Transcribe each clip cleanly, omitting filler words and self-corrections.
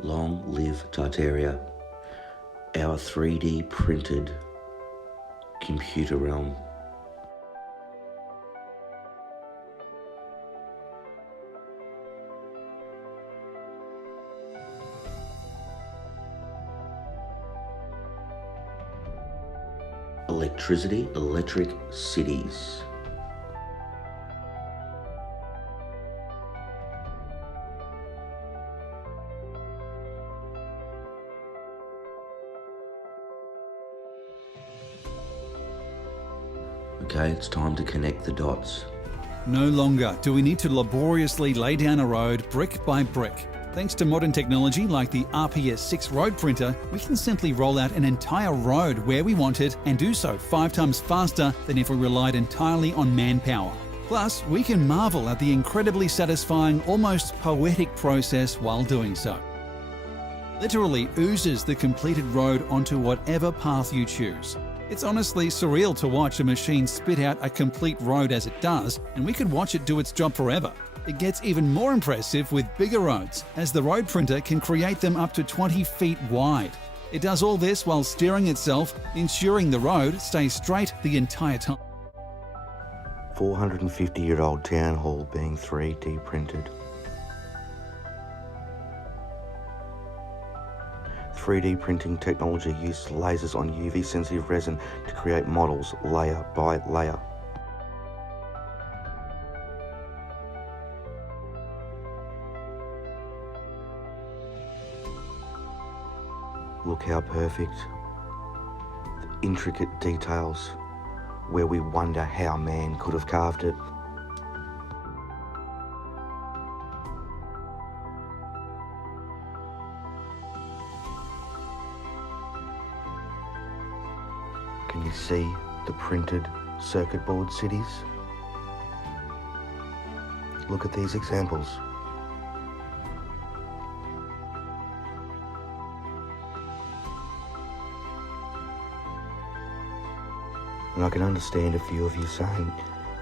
Long live Tartaria, our 3D printed computer realm. Electricity, electric cities. Okay, it's time to connect the dots. No longer do we need to laboriously lay down a road brick by brick. Thanks to modern technology like the RPS-6 road printer, we can simply roll out an entire road where we want it and do so 5 times faster than if we relied entirely on manpower. Plus, we can marvel at the incredibly satisfying, almost poetic process while doing so. Literally oozes the completed road onto whatever path you choose. It's honestly surreal to watch a machine spit out a complete road as it does, and we could watch it do its job forever. It gets even more impressive with bigger roads, as the road printer can create them up to 20 feet wide. It does all this while steering itself, ensuring the road stays straight the entire time. 450-year-old town hall being 3D printed. 3D printing technology uses lasers on UV sensitive resin to create models layer by layer. Look how perfect. The intricate details where we wonder how man could have carved it. Can you see the printed circuit board cities? Look at these examples. And I can understand a few of you saying,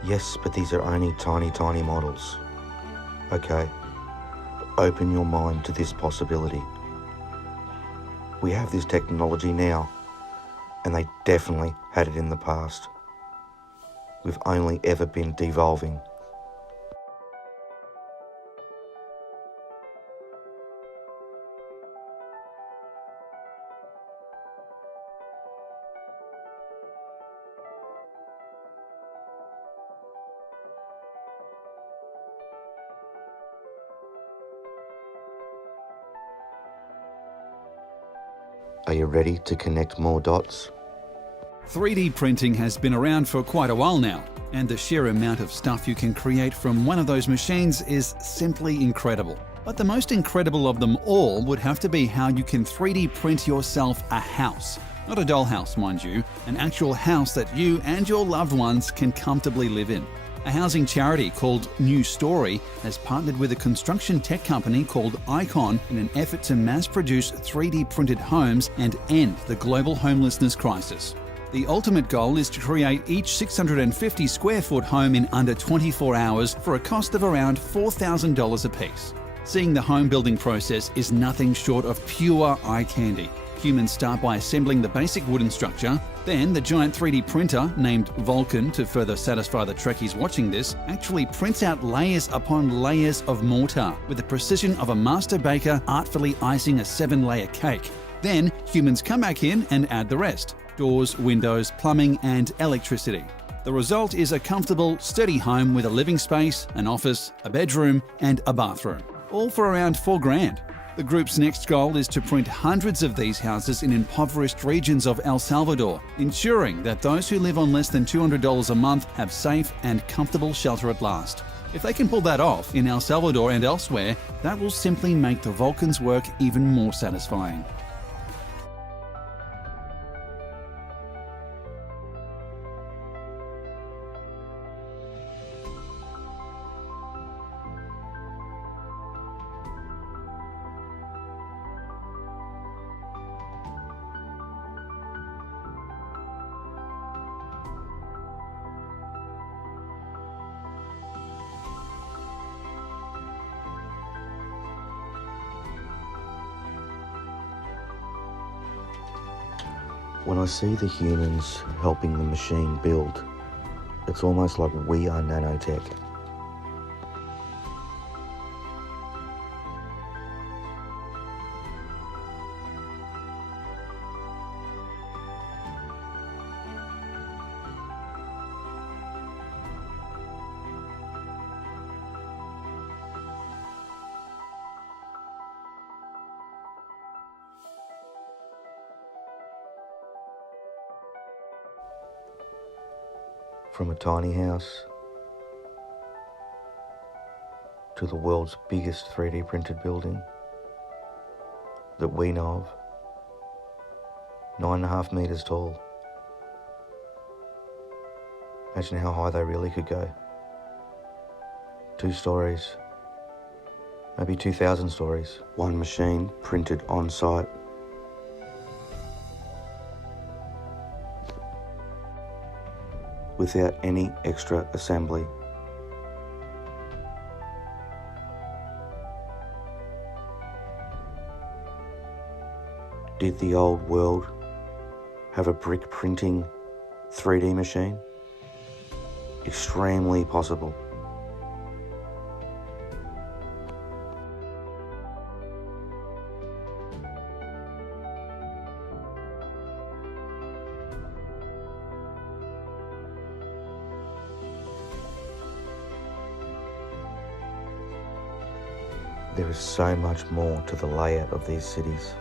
yes, but these are only tiny models. Okay, but open your mind to this possibility. We have this technology now, and they definitely had it in the past. We've only ever been devolving. Are you ready to connect more dots? 3D printing has been around for quite a while now, and the sheer amount of stuff you can create from one of those machines is simply incredible. But the most incredible of them all would have to be how you can 3D print yourself a house. Not a dollhouse, mind you, an actual house that you and your loved ones can comfortably live in. A housing charity called New Story has partnered with a construction tech company called Icon in an effort to mass-produce 3D printed homes and end the global homelessness crisis. The ultimate goal is to create each 650 square foot home in under 24 hours for a cost of around $4,000 apiece. Seeing the home building process is nothing short of pure eye candy. Humans start by assembling the basic wooden structure, then the giant 3D printer, named Vulcan to further satisfy the Trekkies watching this, actually prints out layers upon layers of mortar with the precision of a master baker artfully icing a 7-layer cake. Then humans come back in and add the rest: doors, windows, plumbing and electricity. The result is a comfortable, sturdy home with a living space, an office, a bedroom and a bathroom, all for around $4,000. The group's next goal is to print hundreds of these houses in impoverished regions of El Salvador, ensuring that those who live on less than $200 a month have safe and comfortable shelter at last. If they can pull that off in El Salvador and elsewhere, that will simply make the Vulcan's work even more satisfying. When I see the humans helping the machine build, it's almost like we are nanotech. From a tiny house to the world's biggest 3D printed building that we know of, 9.5 meters tall. Imagine how high they really could go. 2 stories, maybe 2,000 stories. One machine printed on site. Without any extra assembly. Did the old world have a brick printing 3D machine? Extremely possible. There is so much more to the layout of these cities.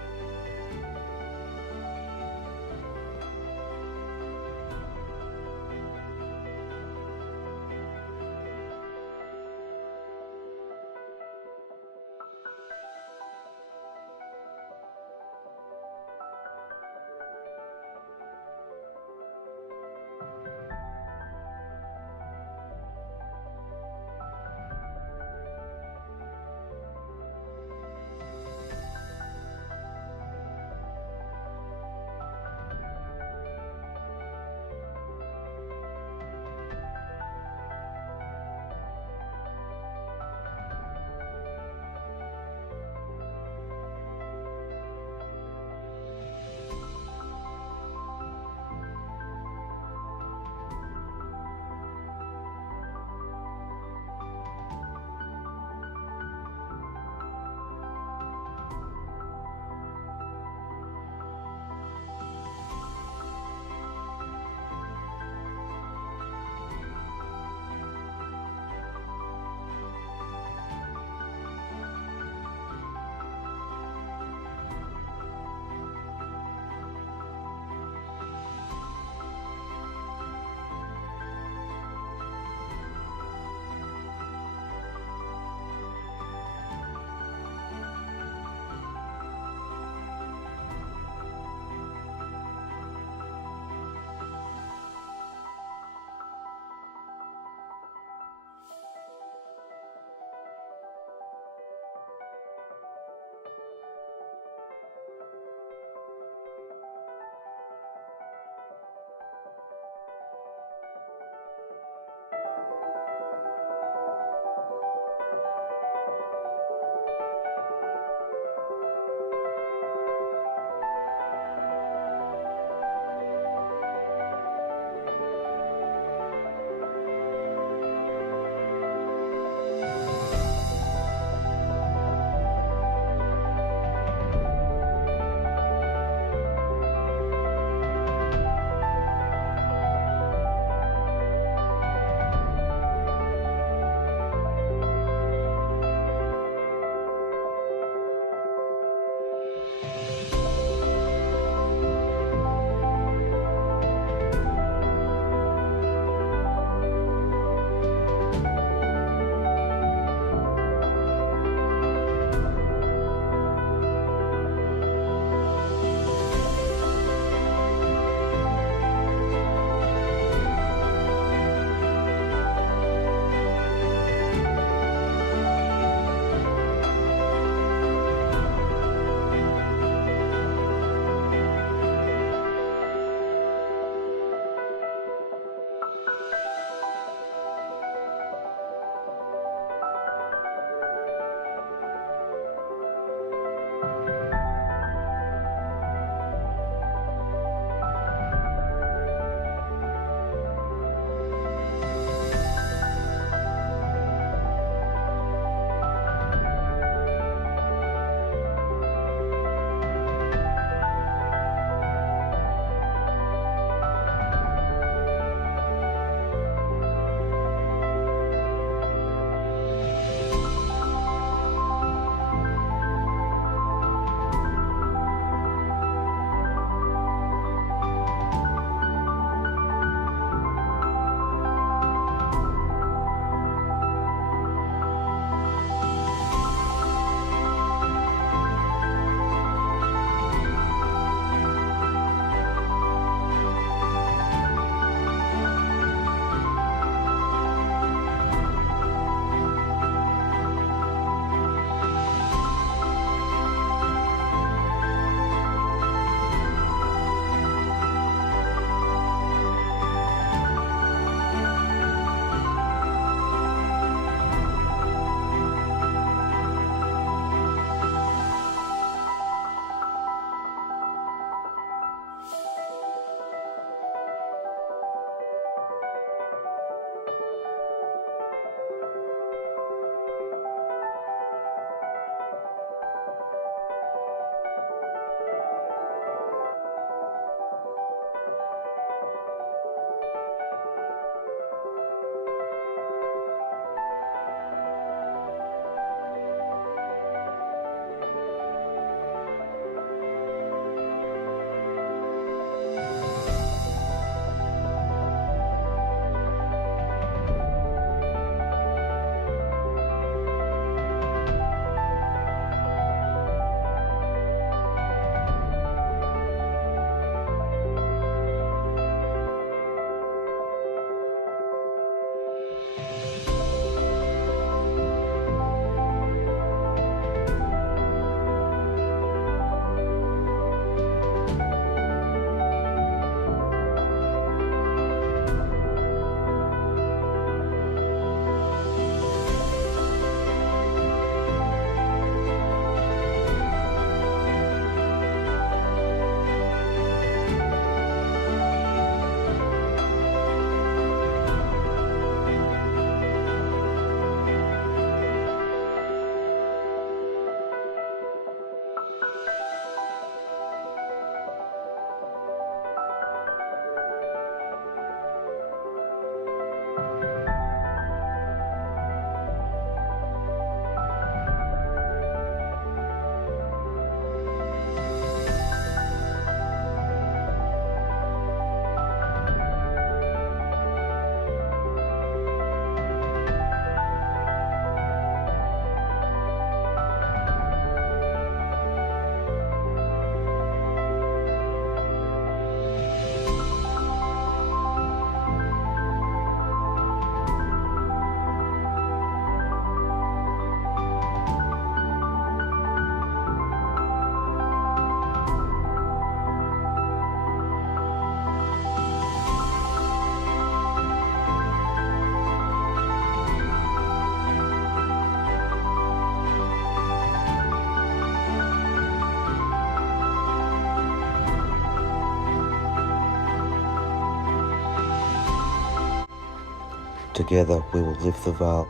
Together we will lift the veil.